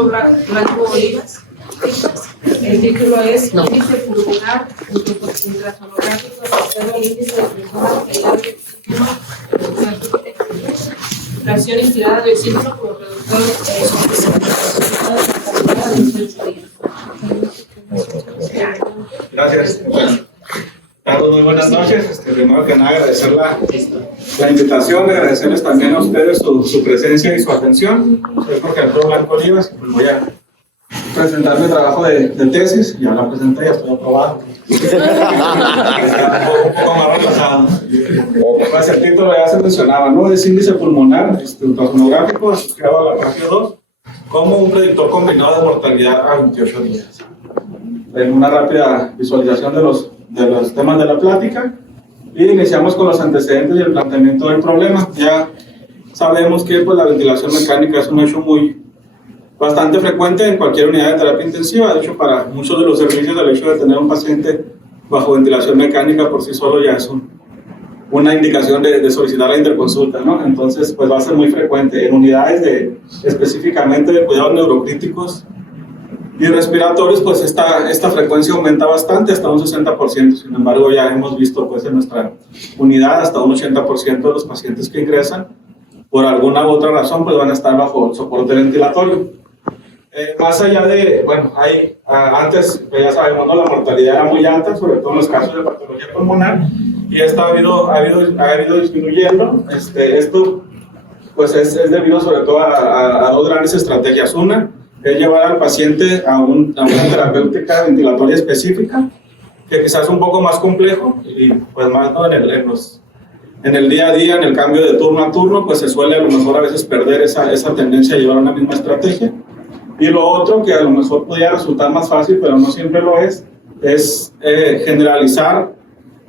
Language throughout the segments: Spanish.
Arturo Blanco Olivas. El título es Índice pulmonar ultrasonográfico asociado al índice de presión arterial de canción inspirada del símbolo como productor Gracias. Carlos, muy buenas noches. Primero que nada, agradecer la invitación, agradecerles también a ustedes su presencia y su atención. Soy Jorge Arturo Blanco Olivas y pues voy a presentar mi trabajo de tesis. Ya la presenté, ya estoy aprobado. un poco más repasado. Pues el título ya se mencionaba, ¿no? Es índice pulmonar ultrasonográfico asociado a la PAFIO2 como un predictor combinado de mortalidad a 28 días. En una rápida visualización de los temas de la plática y iniciamos con los antecedentes y el planteamiento del problema. Ya sabemos que pues, la ventilación mecánica es un hecho bastante frecuente en cualquier unidad de terapia intensiva. De hecho, para muchos de los servicios, el hecho de tener un paciente bajo ventilación mecánica por sí solo ya es una indicación de solicitar la interconsulta, ¿no? Entonces, pues va a ser muy frecuente en unidades específicamente de cuidados neurocríticos y respiratorios, pues esta frecuencia aumenta bastante, hasta un 60%. Sin embargo, ya hemos visto pues, en nuestra unidad hasta un 80% de los pacientes que ingresan, por alguna u otra razón, pues van a estar bajo soporte ventilatorio. Más allá de, bueno, antes, pues ya sabemos, ¿no? La mortalidad era muy alta, sobre todo en los casos de patología pulmonar, y esta ha ido disminuyendo. Esto pues es debido sobre todo a dos grandes estrategias. Una es llevar al paciente a una terapéutica ventilatoria específica, que quizás es un poco más complejo, y pues más ¿no? en el día a día, en el cambio de turno a turno, pues se suele a lo mejor a veces perder esa tendencia a llevar una misma estrategia. Y lo otro, que a lo mejor podría resultar más fácil, pero no siempre lo es generalizar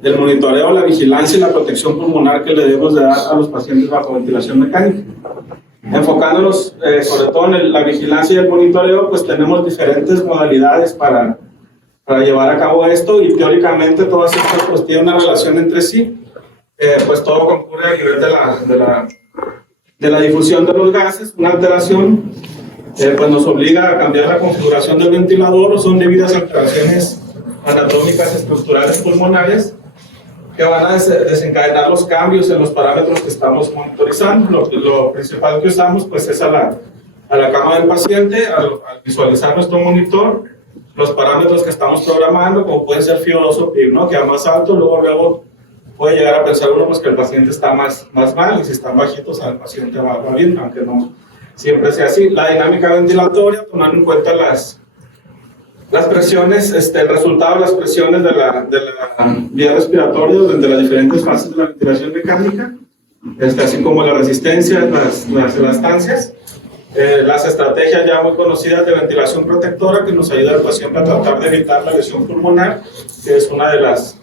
el monitoreo, la vigilancia y la protección pulmonar que le debemos de dar a los pacientes bajo ventilación mecánica. Enfocándonos sobre todo en la vigilancia y el monitoreo, pues tenemos diferentes modalidades para llevar a cabo esto, y teóricamente todas estas pues tienen una relación entre sí. Pues todo concurre a nivel de la difusión de los gases. Una alteración pues nos obliga a cambiar la configuración del ventilador, o son debidas a alteraciones anatómicas estructurales pulmonares que van a desencadenar los cambios en los parámetros que estamos monitorizando. Lo principal que usamos pues es a la cama del paciente, al visualizar nuestro monitor, los parámetros que estamos programando, como pueden ser FIO2 o PIB, ¿no? Que a más alto, luego puede llegar a pensar uno pues, que el paciente está más mal, y si están bajitos, el paciente va bien, aunque no siempre sea así. La dinámica ventilatoria, tomando en cuenta las presiones, el resultado de las presiones de la vía respiratoria durante las diferentes fases de la ventilación mecánica, así como la resistencia, las elastancias, las estrategias ya muy conocidas de ventilación protectora que nos ayuda al paciente a tratar de evitar la lesión pulmonar, que es una de las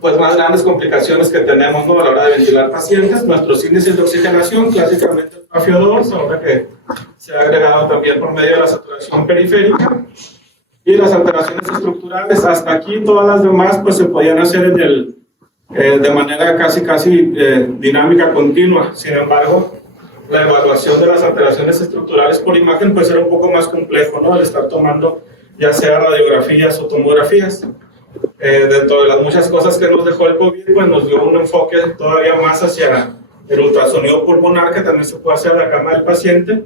pues, más grandes complicaciones que tenemos, ¿no? A la hora de ventilar pacientes. Nuestros índices de oxigenación, clásicamente el PAFIO2, ahora que se ha agregado también por medio de la saturación periférica, y las alteraciones estructurales. Hasta aquí todas las demás pues se podían hacer de manera casi dinámica continua. Sin embargo, la evaluación de las alteraciones estructurales por imagen pues era un poco más complejo, ¿no? Al estar tomando ya sea radiografías o tomografías. Dentro de las muchas cosas que nos dejó el COVID, pues nos dio un enfoque todavía más hacia el ultrasonido pulmonar, que también se puede hacer a la cama del paciente,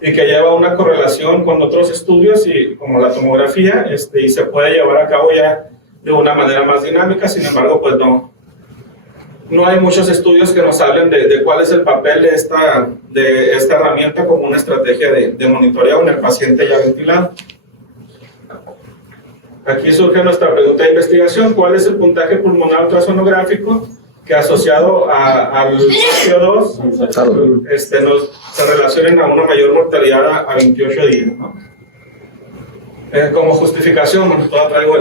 y que lleva una correlación con otros estudios, y como la tomografía, y se puede llevar a cabo ya de una manera más dinámica. Sin embargo, pues no hay muchos estudios que nos hablen de cuál es el papel de esta herramienta como una estrategia de monitoreo en el paciente ya ventilado. Aquí surge nuestra pregunta de investigación: ¿cuál es el puntaje pulmonar ultrasonográfico que asociado al CO2 se relacionen a una mayor mortalidad a 28 días, ¿no? Como justificación, bueno, todavía traigo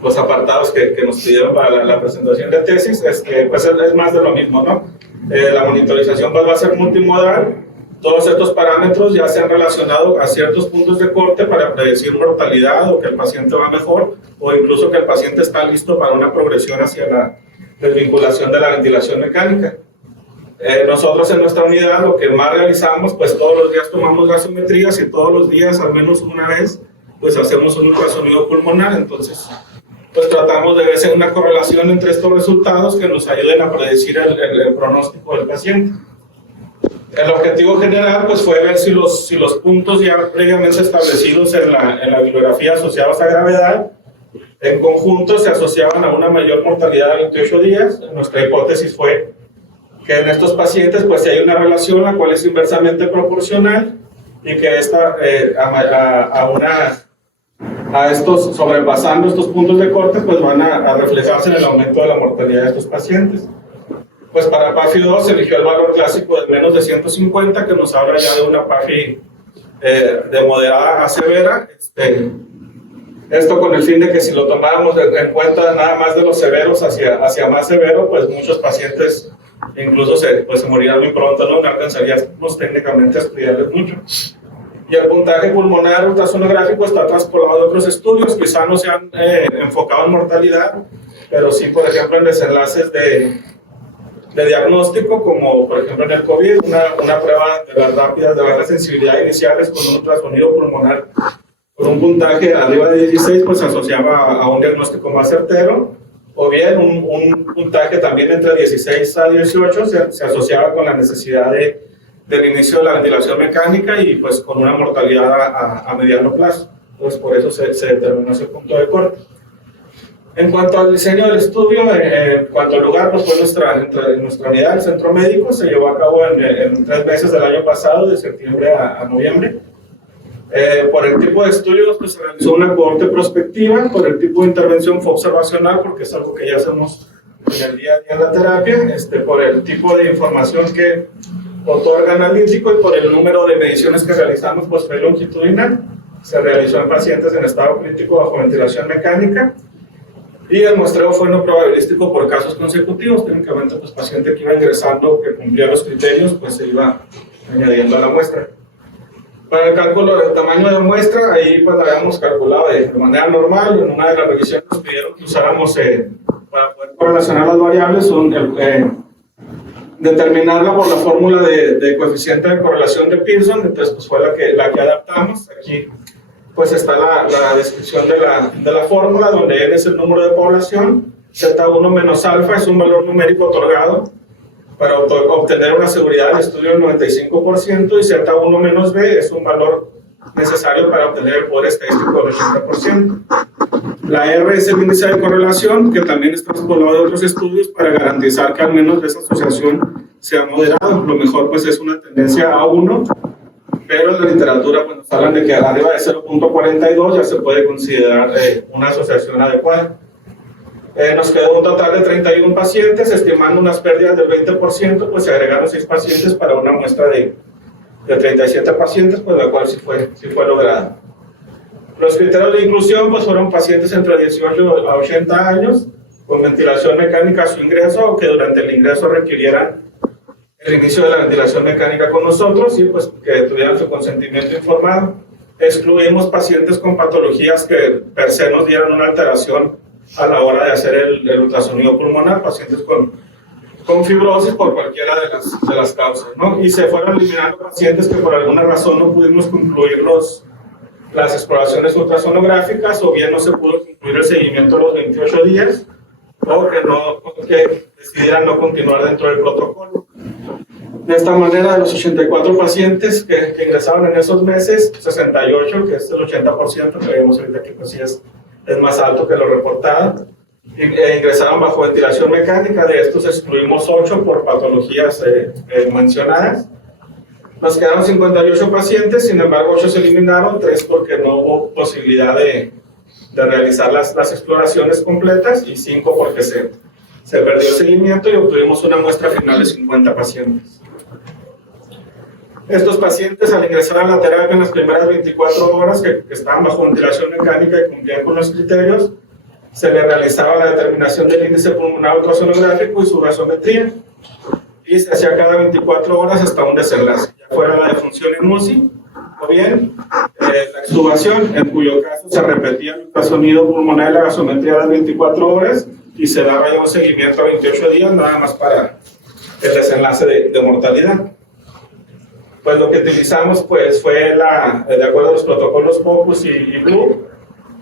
los apartados que nos pidieron para la presentación de tesis, pues es más de lo mismo, ¿no? La monitorización pues va a ser multimodal. Todos estos parámetros ya se han relacionado a ciertos puntos de corte para predecir mortalidad, o que el paciente va mejor, o incluso que el paciente está listo para una progresión hacia la desvinculación de la ventilación mecánica. Nosotros en nuestra unidad lo que más realizamos, pues todos los días tomamos gasometrías y todos los días, al menos una vez, pues hacemos un ultrasonido pulmonar. Entonces, pues tratamos de ver si hay una correlación entre estos resultados que nos ayuden a predecir el pronóstico del paciente. El objetivo general pues fue ver si los puntos ya previamente establecidos en la bibliografía asociados a gravedad en conjunto se asociaban a una mayor mortalidad de 28 días. Nuestra hipótesis fue que en estos pacientes pues hay una relación la cual es inversamente proporcional y que esta sobrepasando estos puntos de corte pues van a reflejarse en el aumento de la mortalidad de estos pacientes. Pues para PAFI-2 se eligió el valor clásico de menos de 150, que nos habla ya de una PAFI de moderada a severa. Esto con el fin de que si lo tomáramos en cuenta nada más de los severos hacia más severo, pues muchos pacientes incluso se morirán muy pronto, no alcanzaríamos técnicamente a estudiarles mucho. Y el puntaje pulmonar ultrasonográfico está traspolado de otros estudios, quizá no se han enfocado en mortalidad, pero sí, por ejemplo, en desenlaces de diagnóstico, como por ejemplo en el COVID, una prueba de las rápidas de baja sensibilidad iniciales con un ultrasonido pulmonar con un puntaje arriba de 16, pues se asociaba a un diagnóstico más certero, o bien un puntaje también entre 16 a 18 se asociaba con la necesidad del inicio de la ventilación mecánica y pues con una mortalidad a mediano plazo. Entonces por eso se determinó ese punto de corte. En cuanto al diseño del estudio, en cuanto al lugar, pues fue nuestra unidad, el centro médico, se llevó a cabo en 3 meses del año pasado, de septiembre a noviembre. Por el tipo de estudios, pues se realizó una cohorte prospectiva. Por el tipo de intervención fue observacional, porque es algo que ya hacemos en el día a día en la terapia. Por el tipo de información que otorga analítico y por el número de mediciones que realizamos, pues fue longitudinal. Se realizó en pacientes en estado crítico bajo ventilación mecánica. Y el muestreo fue no probabilístico por casos consecutivos. Técnicamente, pues paciente que iba ingresando, que cumplía los criterios, pues se iba añadiendo a la muestra. Para el cálculo del tamaño de muestra, ahí pues la habíamos calculado de manera normal. En una de las revisiones nos pidieron que usáramos, para poder correlacionar las variables, determinarla por la fórmula de coeficiente de correlación de Pearson. Entonces pues fue la que adaptamos. Aquí pues está la descripción de la fórmula, donde N es el número de población, Z1 menos alfa es un valor numérico otorgado para obtener una seguridad del estudio del 95%, y Z1 menos B es un valor necesario para obtener el poder estadístico del 80%. La R es el índice de correlación, que también está traspolado de otros estudios para garantizar que al menos esa asociación sea moderada. Lo mejor pues es una tendencia a 1, pero en la literatura pues, nos hablan de que arriba de 0.42 ya se puede considerar una asociación adecuada. Nos quedó un total de 31 pacientes, estimando unas pérdidas del 20%, pues se agregaron 6 pacientes para una muestra de 37 pacientes, pues la cual sí fue lograda. Los criterios de inclusión pues fueron pacientes entre 18 a 80 años, con ventilación mecánica a su ingreso, o que durante el ingreso requirieran el inicio de la ventilación mecánica con nosotros y pues que tuvieran su consentimiento informado. Excluimos pacientes con patologías que per se nos dieran una alteración a la hora de hacer el ultrasonido pulmonar, pacientes con fibrosis por cualquiera de las causas, ¿no? Y se fueron eliminando pacientes que por alguna razón no pudimos concluir las exploraciones ultrasonográficas, o bien no se pudo concluir el seguimiento a los 28 días, o que decidieran no continuar dentro del protocolo. De esta manera, de los 84 pacientes que ingresaron en esos meses, 68, que es el 80%, que vemos ahorita que pues sí es más alto que lo reportado, ingresaron bajo ventilación mecánica. De estos excluimos 8 por patologías mencionadas. Nos quedaron 58 pacientes, sin embargo 8 se eliminaron, 3 porque no hubo posibilidad de realizar las exploraciones completas, y 5 porque se perdió el seguimiento, y obtuvimos una muestra final de 50 pacientes. Estos pacientes, al ingresar a la terapia en las primeras 24 horas que estaban bajo ventilación mecánica y cumplían con los criterios, se les realizaba la determinación del índice pulmonar ultrasonográfico y su gasometría, y se hacía cada 24 horas hasta un desenlace, ya fuera la defunción en UCI o bien la extubación, en cuyo caso se repetía el ultrasonido pulmonar y la gasometría a las 24 horas y se daba ya un seguimiento a 28 días, nada más para el desenlace de mortalidad. Pues lo que utilizamos pues fue de acuerdo a los protocolos POCUS y Blue,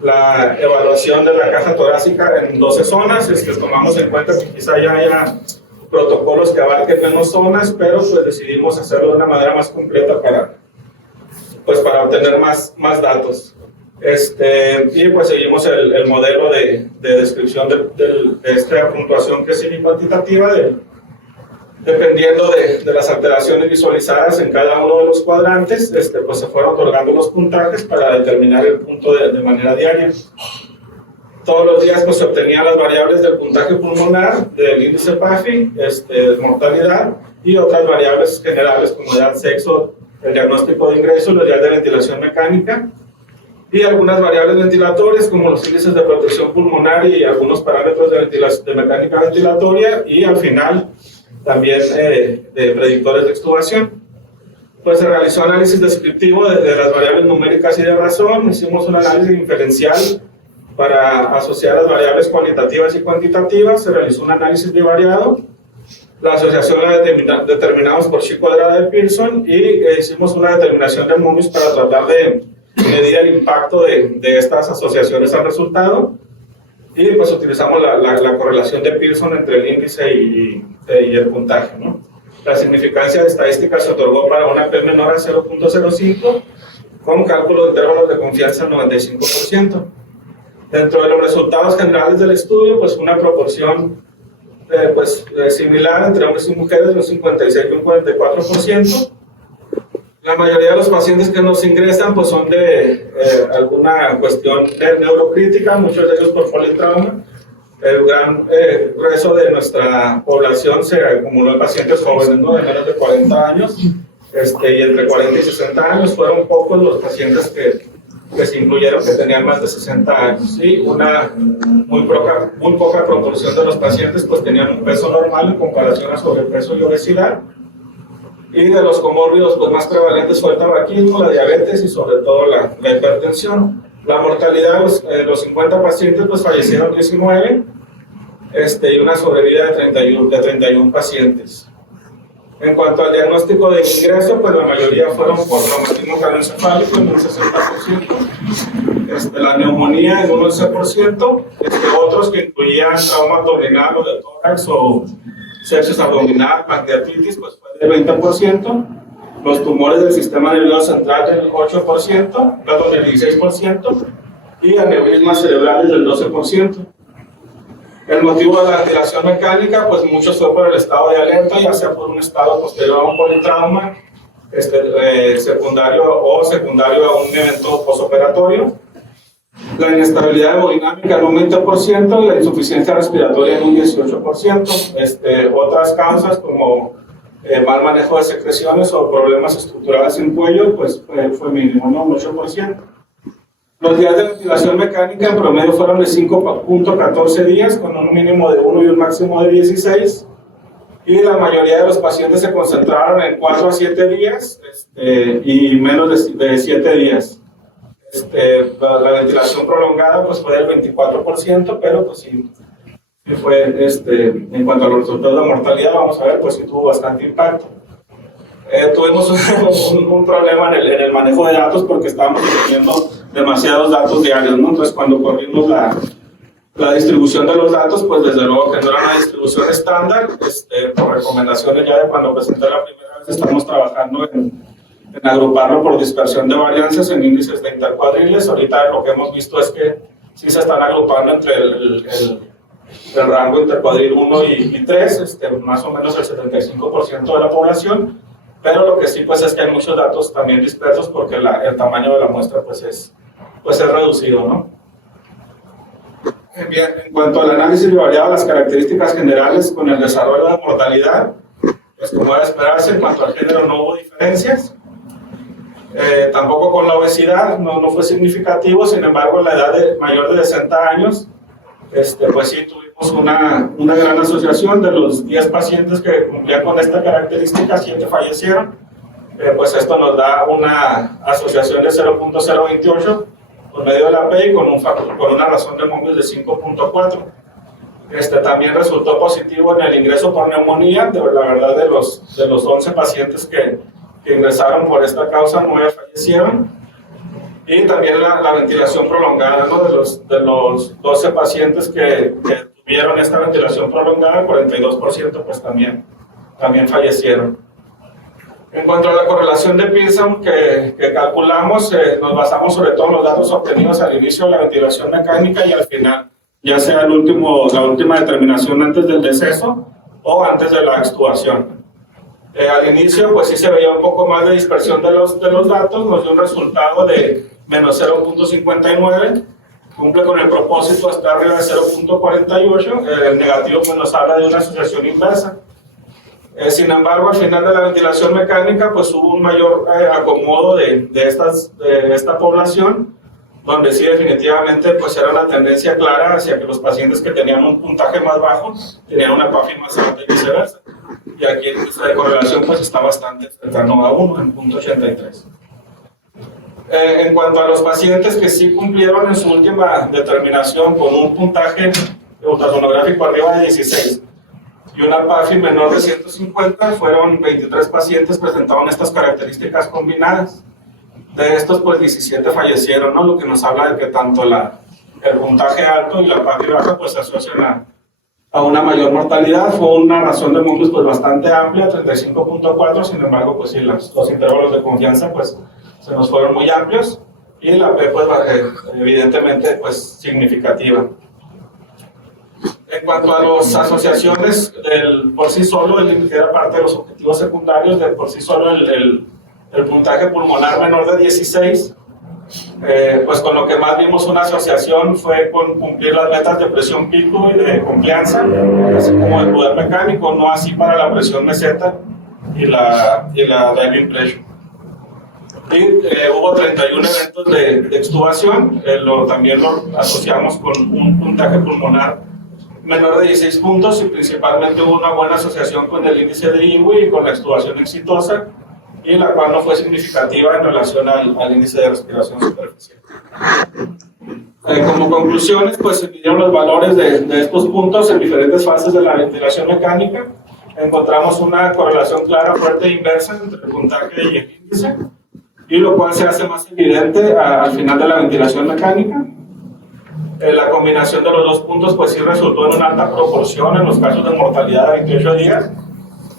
la evaluación de la caja torácica en 12 zonas. Tomamos en cuenta que quizá ya haya protocolos que abarquen menos zonas, pero pues decidimos hacerlo de una manera más completa para obtener más datos. Y pues seguimos el modelo de descripción de esta puntuación que es cuantitativa dependiendo de las alteraciones visualizadas en cada uno de los cuadrantes, pues se fueron otorgando los puntajes para determinar el punto de manera diaria. Todos los días pues, se obtenían las variables del puntaje pulmonar, del índice PAFI, mortalidad y otras variables generales como edad, sexo, el diagnóstico de ingreso, los días de ventilación mecánica y algunas variables ventilatorias como los índices de protección pulmonar y algunos parámetros de mecánica ventilatoria y al final también de predictores de extubación. Pues se realizó análisis descriptivo de las variables numéricas y de razón, hicimos un análisis inferencial para asociar las variables cualitativas y cuantitativas, se realizó un análisis bivariado, la asociación la determinamos por chi cuadrada de Pearson y hicimos una determinación de Mobius para tratar de medir el impacto de estas asociaciones al resultado. Y pues utilizamos la correlación de Pearson entre el índice y el puntaje, ¿no? La significancia estadística se otorgó para una P menor a 0.05 con cálculo de intervalos de confianza al 95%. Dentro de los resultados generales del estudio, pues una proporción similar entre hombres y mujeres, un 56 y un 44%. La mayoría de los pacientes que nos ingresan pues son de alguna cuestión neurocrítica, muchos de ellos por politrauma. El gran grueso de nuestra población se acumuló en pacientes jóvenes, ¿no? De menos de 40 años, y entre 40 y 60 años fueron pocos los pacientes que se incluyeron que tenían más de 60 años. Y una muy poca proporción de los pacientes pues tenían un peso normal en comparación a sobrepeso y obesidad. Y de los comórbidos pues, más prevalentes fue el tabaquismo, la diabetes y sobre todo la hipertensión. La mortalidad, los 50 pacientes pues, fallecieron 19 y una sobrevida de 31 pacientes. En cuanto al diagnóstico de ingreso, pues la mayoría fueron por traumatismo craneoencefálico en un 60%, la neumonía en un 11%, otros que incluían trauma abdominal o de tórax o sepsis abdominal, pancreatitis, pues fue del 20%, los tumores del sistema nervioso central del 8%, perdón, del 16%, y aneurismas cerebrales del 12%. El motivo de la ventilación mecánica, pues muchos fue por el estado de alerta, ya sea por un estado posterior a un politrauma, secundario a un evento posoperatorio. La inestabilidad hemodinámica en un 20% y la insuficiencia respiratoria en un 18%. Otras causas como mal manejo de secreciones o problemas estructurales en cuello, pues fue mínimo, ¿no? Un 8%. Los días de ventilación mecánica en promedio fueron de 5.14 días, con un mínimo de 1 y un máximo de 16. Y la mayoría de los pacientes se concentraron en 4 a 7 días y menos de 7 días. La ventilación prolongada pues, fue del 24%, pero pues sí fue, en cuanto a los resultados de mortalidad, vamos a ver, pues sí tuvo bastante impacto. Tuvimos un problema en el manejo de datos porque estábamos teniendo demasiados datos diarios, ¿no? Entonces cuando corrimos la distribución de los datos, pues desde luego que no era una distribución estándar, por recomendaciones ya de cuando presenté la primera vez, estamos trabajando en agruparlo por dispersión de varianzas en índices de intercuadriles. Ahorita lo que hemos visto es que sí se están agrupando entre el rango intercuadril 1 y 3, más o menos el 75% de la población, pero lo que sí pues es que hay muchos datos también dispersos porque el tamaño de la muestra pues es reducido, ¿no? Bien, en cuanto al análisis bivariado, las características generales con el desarrollo de la mortalidad, pues como era de esperarse, en cuanto al género no hubo diferencias. Tampoco con la obesidad, no fue significativo, sin embargo, la edad mayor de 60 años, pues sí tuvimos una gran asociación. De los 10 pacientes que cumplían con esta característica, 7 fallecieron, pues esto nos da una asociación de 0.028 por medio de la P y con una razón de Mobius de 5.4. También resultó positivo en el ingreso por neumonía. La verdad, de los 11 pacientes que ingresaron por esta causa, 9 fallecieron. Y también la ventilación prolongada, ¿no? De los 12 pacientes que tuvieron esta ventilación prolongada, 42% pues también fallecieron. En cuanto a la correlación de Pearson que calculamos, nos basamos sobre todo en los datos obtenidos al inicio de la ventilación mecánica y al final, ya sea la última determinación antes del deceso o antes de la extubación. Al inicio, pues sí se veía un poco más de dispersión de los datos, nos dio un resultado de menos 0.59, cumple con el propósito hasta arriba de 0.48, el negativo pues nos habla de una asociación inversa. Sin embargo, al final de la ventilación mecánica, pues hubo un mayor acomodo de esta población, donde sí definitivamente pues era una tendencia clara hacia que los pacientes que tenían un puntaje más bajo tenían una PAFI más alta y viceversa. Y aquí el índice de correlación pues está bastante cercano a 1, en 0.83. En cuanto a los pacientes que sí cumplieron en su última determinación con un puntaje ultrasonográfico arriba de 16 y una PAFI menor de 150, fueron 23 pacientes que presentaron estas características combinadas. De estos, pues 17 fallecieron, ¿no? Lo que nos habla de que tanto el puntaje alto y la PAFI baja pues se asocian a una mayor mortalidad. Fue una razón de Mongus pues bastante amplia, 35.4, sin embargo, pues sí, los intervalos de confianza pues se nos fueron muy amplios y la P pues evidentemente pues significativa. En cuanto a las asociaciones por sí solo, era parte de los objetivos secundarios, de por sí solo el puntaje pulmonar menor de 16, pues con lo que más vimos una asociación fue con cumplir las metas de presión pico y de confianza, así como de poder mecánico, no así para la presión meseta y la driving pressure. Y hubo 31 eventos de extubación, también lo asociamos con un puntaje pulmonar menor de 16 puntos y principalmente hubo una buena asociación con el índice de IWI y con la extubación exitosa, y la cual no fue significativa en relación al índice de respiración superficial. Como conclusiones, pues se midieron los valores de estos puntos en diferentes fases de la ventilación mecánica. Encontramos una correlación clara, fuerte e inversa entre el puntaje y el índice, y lo cual se hace más evidente al final de la ventilación mecánica. La combinación de los dos puntos pues sí resultó en una alta proporción en los casos de mortalidad de 28 días,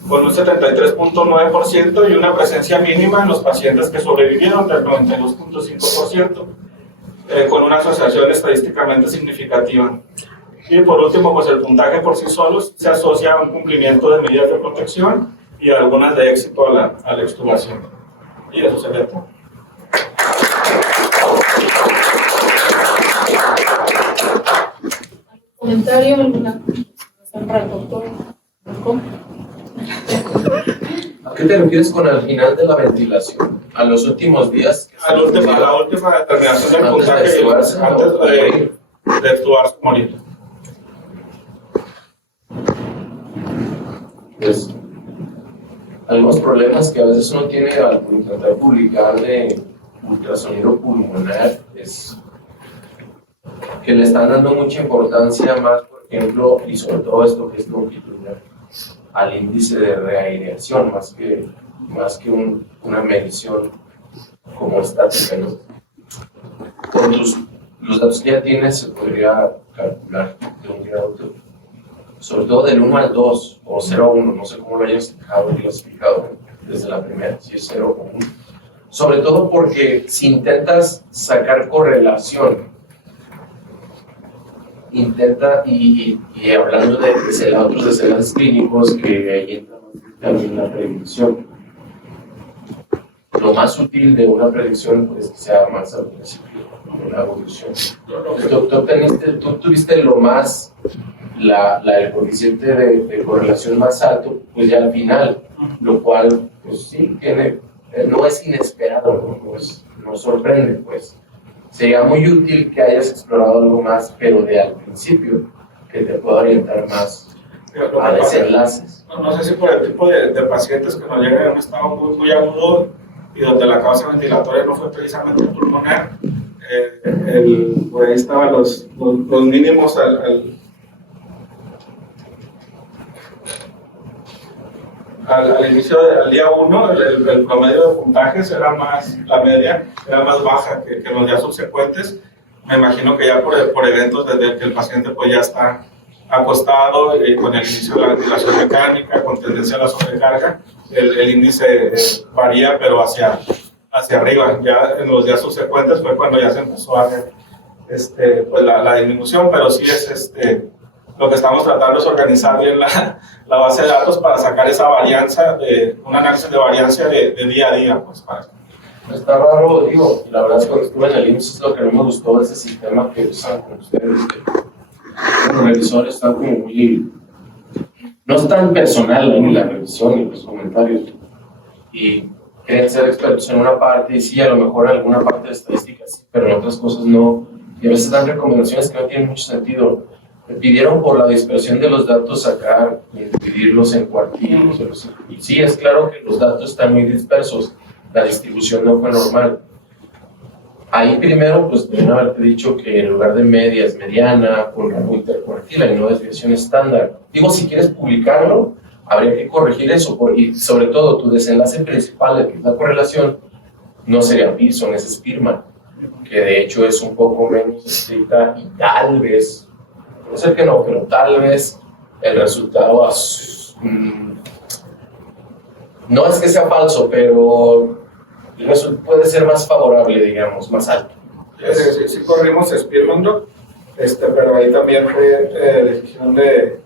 con un 73.9% y una presencia mínima en los pacientes que sobrevivieron del 92.5%, con una asociación estadísticamente significativa. Y por último, pues el puntaje por sí solo se asocia a un cumplimiento de medidas de protección y algunas de éxito a la extubación. Y eso sería todo. ¿Comentario? ¿Alguna cosa para el doctor? ¿A qué te refieres con al final de la ventilación? ¿A los últimos días? A la última determinación del puntaje antes de extubarse o morir. Pues, algunos problemas que a veces uno tiene al intentar publicar de ultrasonido pulmonar es que le están dando mucha importancia más, por ejemplo, y sobre todo esto que es longitudinal, al índice de reaireación, más que una medición como estática, ¿no? Con los datos que ya tienes se podría calcular de un grado, sobre todo del 1 al 2 o 0 a 1, no sé cómo lo hayas clasificado desde la primera, si es 0 o 1. Sobre todo porque si intentas sacar correlación, intenta, y hablando de otros desenlaces clínicos, que ahí entra también la predicción. Lo más útil de una predicción es que sea más al principio, una evolución. Tú tuviste lo más, el coeficiente de correlación más alto, pues ya al final, lo cual, pues sí, no es inesperado, no sorprende, pues. Sería muy útil que hayas explorado algo más, pero de al principio, que te pueda orientar más a desenlaces. No sé si por el tipo de pacientes que nos llegan en un estado muy agudo y donde la causa ventilatoria no fue precisamente pulmonar, por ahí estaban los mínimos al inicio del día 1, el promedio de puntajes era más, la media era más baja que en los días subsecuentes. Me imagino que ya por eventos desde que el paciente pues ya está acostado con el inicio de la ventilación mecánica, con tendencia a la sobrecarga, el índice varía, pero hacia arriba. Ya en los días subsecuentes fue cuando ya se empezó a ver pues la disminución, pero sí es lo que estamos tratando es organizar bien la base de datos para sacar esa varianza, un análisis de varianza de día a día. Pues, Está raro, digo, la verdad es que cuando estuve en el IMSS es lo que no me gustó de ese sistema que usan con ustedes. Los revisores están como muy... No es tan personal ni la revisión ni los comentarios. Y quieren ser expertos en una parte y sí, a lo mejor en alguna parte de estadísticas, pero en otras cosas no. Y a veces dan recomendaciones que no tienen mucho sentido. Me pidieron por la dispersión de los datos sacar y dividirlos en cuartiles. Y sí, es claro que los datos están muy dispersos. La distribución no fue normal. Ahí primero, pues deben haberte dicho que en lugar de media es mediana, con rango intercuartila y no desviación estándar. Digo, si quieres publicarlo, habría que corregir eso. Y sobre todo, tu desenlace principal, que es la correlación, no sería Pearson, es Spearman, que de hecho es un poco menos estricta y tal vez, no sé que no, pero tal vez el resultado no es que sea falso, pero puede ser más favorable, digamos, más alto. Sí corrimos Spearman, pero ahí también fue decisión de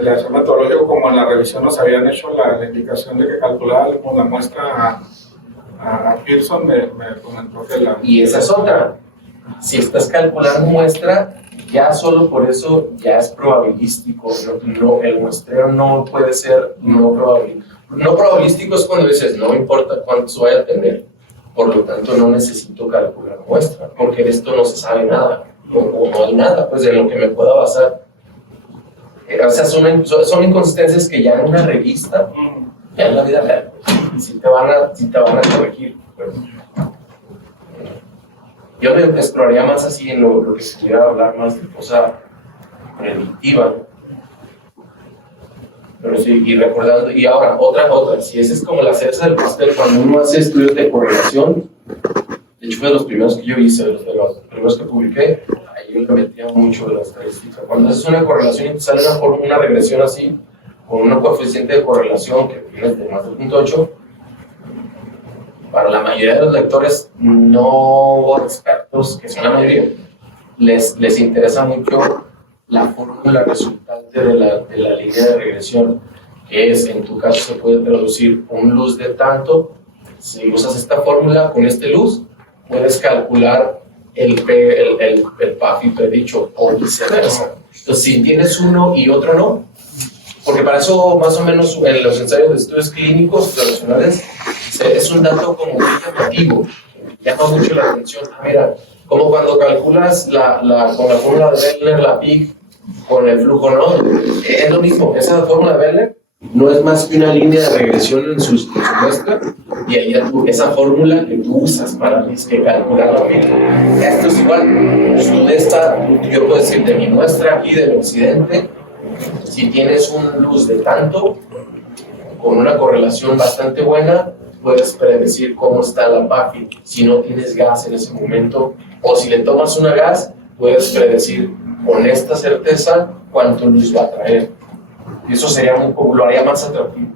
la acción metodológica, como en la revisión nos habían hecho la indicación de que calculábamos la muestra a Pearson, me comentó que la... Y esa es otra. Si estás calculando muestra, ya solo por eso ya es probabilístico. El muestreo no puede ser no probabilístico. No probabilístico es cuando dices, no importa cuántos vaya a tener, por lo tanto no necesito calcular muestra, porque de esto no se sabe nada, o no hay nada pues de lo que me pueda basar. O sea, son inconsistencias que ya en una revista, ya en la vida real, sí te van a corregir. Pues. Yo me exploraría más así en lo que se pudiera hablar más de cosa predictiva. Pero sí, y recordando, y ahora, otra, si esa es como la cereza del pastel, cuando uno hace estudios de correlación, de hecho fue de los primeros que yo hice, de los primeros que publiqué, ahí yo le metía mucho de la estadística. Cuando haces una correlación y te sale una regresión así, con un coeficiente de correlación que tienes de más de 0.8, para la mayoría de los lectores no expertos, que son la mayoría, les interesa mucho la fórmula resultante de la línea de regresión, que es, en tu caso se puede traducir un luz de tanto. Si usas esta fórmula con este luz, puedes calcular el PAFI predicho o viceversa. Entonces, si tienes uno y otro no, porque para eso más o menos en los ensayos de estudios clínicos tradicionales es un dato como muy llamativo, llama mucho la atención. Mira, como cuando calculas con la fórmula de Wellner, la PIC, con el flujo, ¿no? Es lo mismo, esa fórmula de Wellner no es más que una línea de regresión en su muestra, y ahí esa fórmula que tú usas para calcular la PIC. Esto es igual, yo puedo decir de mi muestra aquí del occidente, si tienes un luz de tanto, con una correlación bastante buena, puedes predecir cómo está la PAFI. Si no tienes gas en ese momento, o si le tomas una gas, puedes predecir con esta certeza cuánto luz va a traer. Y eso sería lo haría más atractivo.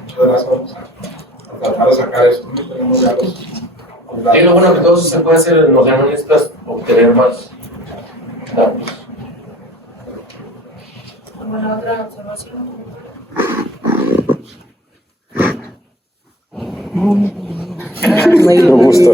Muchas gracias. Vamos a tratar de sacar eso. No tenemos ya los Y lo bueno que todo eso se puede hacer en los analistas, obtener más datos. ¿Alguna otra observación? Me gusta.